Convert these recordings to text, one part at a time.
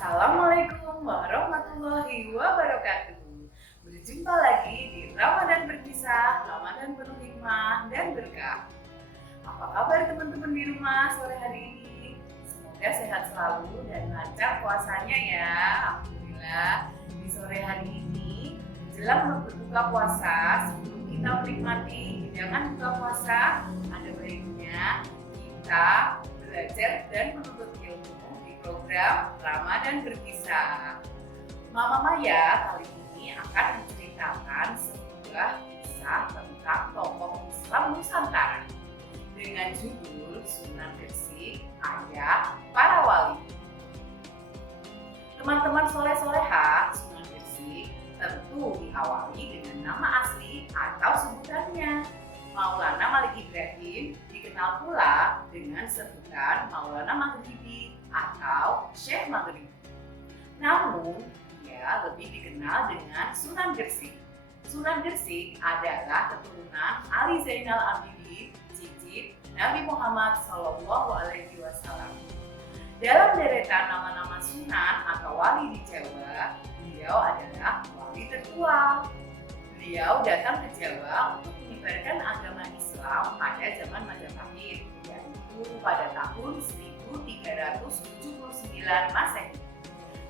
Assalamualaikum warahmatullahi wabarakatuh. Berjumpa lagi di Ramadan Berkisah, Ramadan penuh hikmah dan berkah. Apa kabar teman-teman di rumah sore hari ini? Semoga sehat selalu dan lancar puasanya ya. Alhamdulillah. Di sore hari ini, jelang berbuka puasa, sebelum kita menikmati hidangan buka puasa, ada baiknya kita belajar dan menuntut ilmu di program Ramadan Berkisah. Mama Maya kali ini akan menceritakan sebuah kisah tentang tokoh Islam Nusantara dengan judul Sunan Gresik, Ayah Para Wali. Teman-teman soleh-soleha, Sunan Gresik tentu diawali dengan nama asli atau sebutannya. Maulana Malik Ibrahim dikenal pula dengan sebutan Maulana Maghribi atau Syekh Maghribi. Namun, ia lebih dikenal dengan Sunan Gresik. Sunan Gresik adalah keturunan Ali Zainal Abidin, cicit Nabi Muhammad SAW. Dalam deretan nama-nama Sunan atau wali di Jawa, beliau adalah wali tertua. Beliau datang ke Jawa untuk menyebarkan agama Islam pada zaman Majapahit, yaitu pada tahun 1379 Masehi.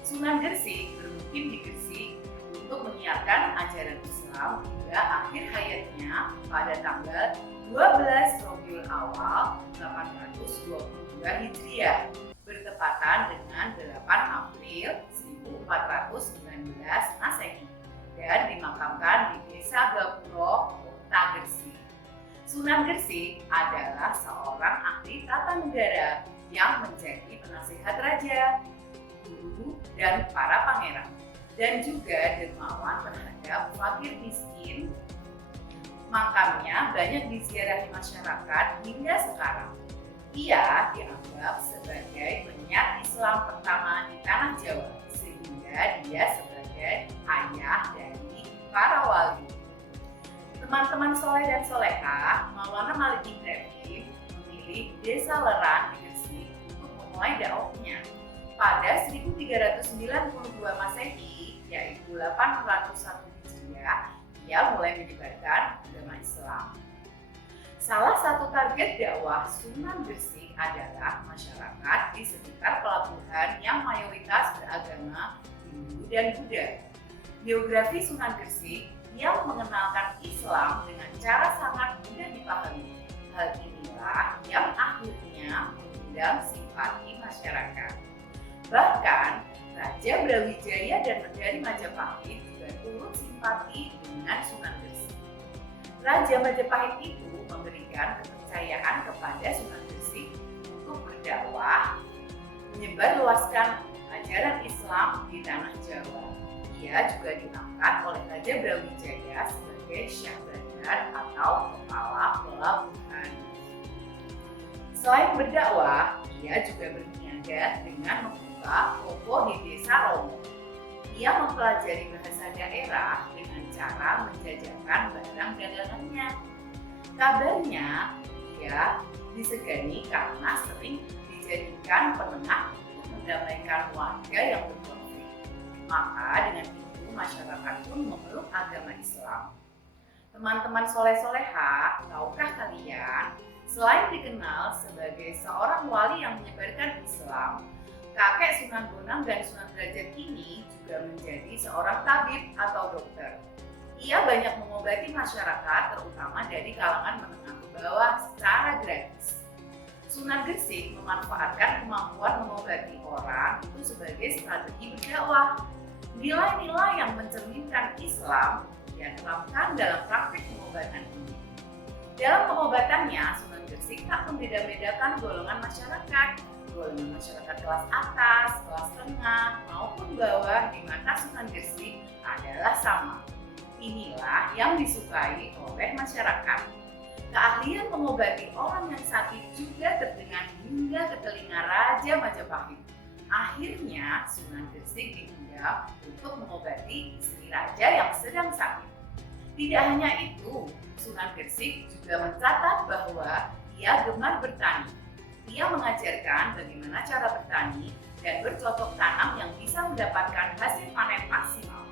Sunan Gresik bermukim di Gresik untuk menyiarkan ajaran Islam hingga akhir hayatnya pada tanggal 12 Rabiul Awal 822 Hijriah, bertepatan dengan 8 April 1419 Masehi, dan dimakamkan di Desa Gapuro, Kota Gresik. Sunan Gresik adalah seorang ahli tata negara yang menjadi penasihat raja, guru, dan para pangeran, dan juga dermawan terhadap fakir miskin. Makamnya banyak diziarahi masyarakat hingga sekarang. Ia dianggap sebagai penyiar Islam pertama di tanah Jawa, sehingga dia sebagai ayah dari para wali. Teman-teman soleh dan soleha, Maulana Malik Ibrahim memilih Desa Leran di Gresik untuk memulai dakwahnya. Pada 1392 Masehi, yaitu 801 Hijriah, ia mulai menyebarkan agama Islam. Salah satu target dakwah Sunan Gresik adalah masyarakat di sekitar pelabuhan yang mayoritas beragama Hindu dan Buddha. Biografi Sunan Gresik yang mengenalkan Islam dengan cara sangat mudah dipahami. Hal inilah yang akhirnya mengundang simpati masyarakat. Bahkan Raja Brawijaya dan Medari Majapahit juga turut simpati dengan Sunan Gresik. Raja Majapahit itu memberikan kepercayaan kepada Sunan Gresik untuk berdakwah, menyebarluaskan ajaran Islam di tanah Jawa. Ia juga diangkat oleh Raja Brawijaya sebagai Syah Bandar atau kepala pelabuhan. Selain berdakwah, ia juga berniaga dengan membuka toko di Desa Romo. Ia mempelajari bahasa daerah dengan cara menjajakan barang dagangannya. Kabarnya, ia disegani karena sering dijadikan penengah untuk mendamaikan warga yang berkonflik. Maka dengan itu masyarakat pun memeluk agama Islam. Teman-teman soleh-soleha, tahukah kalian, selain dikenal sebagai seorang wali yang menyebarkan Islam, kakek Sunan Bonang dan Sunan Derajat ini juga menjadi seorang tabib atau dokter. Ia banyak mengobati masyarakat, terutama dari kalangan menengah ke bawah, secara gratis. Sunan Gresik memanfaatkan kemampuan mengobati orang itu sebagai strategi berdakwah. Nilai-nilai yang mencerminkan Islam ia terapkan dalam praktik pengobatan ini. Dalam pengobatannya, Sunan Gresik tak membeda-bedakan golongan masyarakat kelas atas, kelas tengah, maupun bawah di mata Sunan Gresik adalah sama. Inilah yang disukai oleh masyarakat. Keahlian mengobati orang yang sakit juga terdengar hingga ke telinga Raja Majapahit. Akhirnya Sunan Gresik diundang untuk mengobati istri raja yang sedang sakit. Tidak hanya itu, Sunan Gresik juga mencatat bahwa ia gemar bertani. Ia mengajarkan bagaimana cara bertani dan bercocok tanam yang bisa mendapatkan hasil panen maksimal.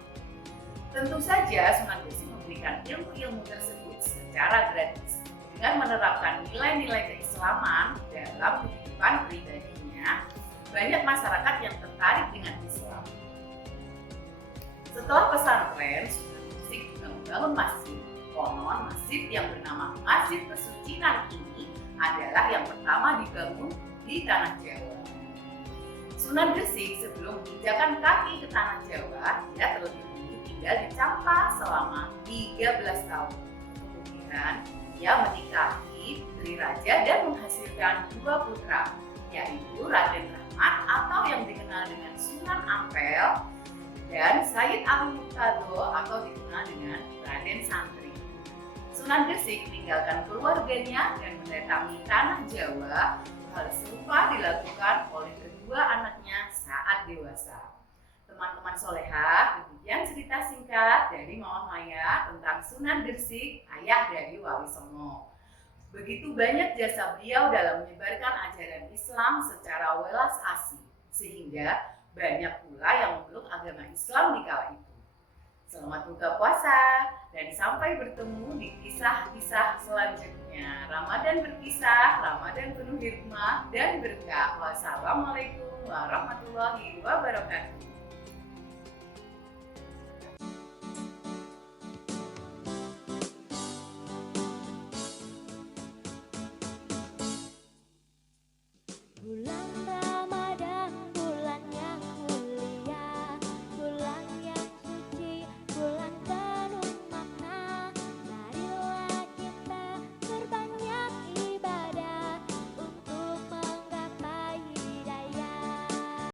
Tentu saja Sunan Gresik memberikan ilmu-ilmu tersebut secara gratis dengan menerapkan nilai-nilai keislaman dalam kehidupan pribadinya. Banyak masyarakat yang tertarik dengan Islam. Setelah pesantren, Sunan Gresik juga membangun masjid. Konon masjid yang bernama Masjid Pesucinan ini adalah yang pertama dibangun di Tanah Jawa. Sunan Gresik sebelum menginjakan kaki ke Tanah Jawa, dia terlebih dahulu tinggal di Campa selama 13 tahun. Kemudian ia menikahi putri raja dan menghasilkan 2 putra, yaitu Raden Rahmat atau yang dikenal dengan Sunan Ampel dan Sayyid Ali Muktado atau dikenal dengan Raden Santri. Sunan Gresik meninggalkan keluarganya dan mendatangi Tanah Jawa. Hal serupa dilakukan oleh kedua anaknya saat dewasa. Teman-teman soleha, demikian cerita singkat dari Mama Maya tentang Sunan Gresik, ayah dari Wali Songo. Begitu banyak jasa beliau dalam menyebarkan ajaran Islam secara welas asih, sehingga banyak pula yang memeluk agama Islam di kala itu. Selamat buka puasa dan sampai bertemu di kisah-kisah selanjutnya. Ramadan berkisah, Ramadan penuh hikmah dan berkah. Wassalamualaikum warahmatullahi wabarakatuh.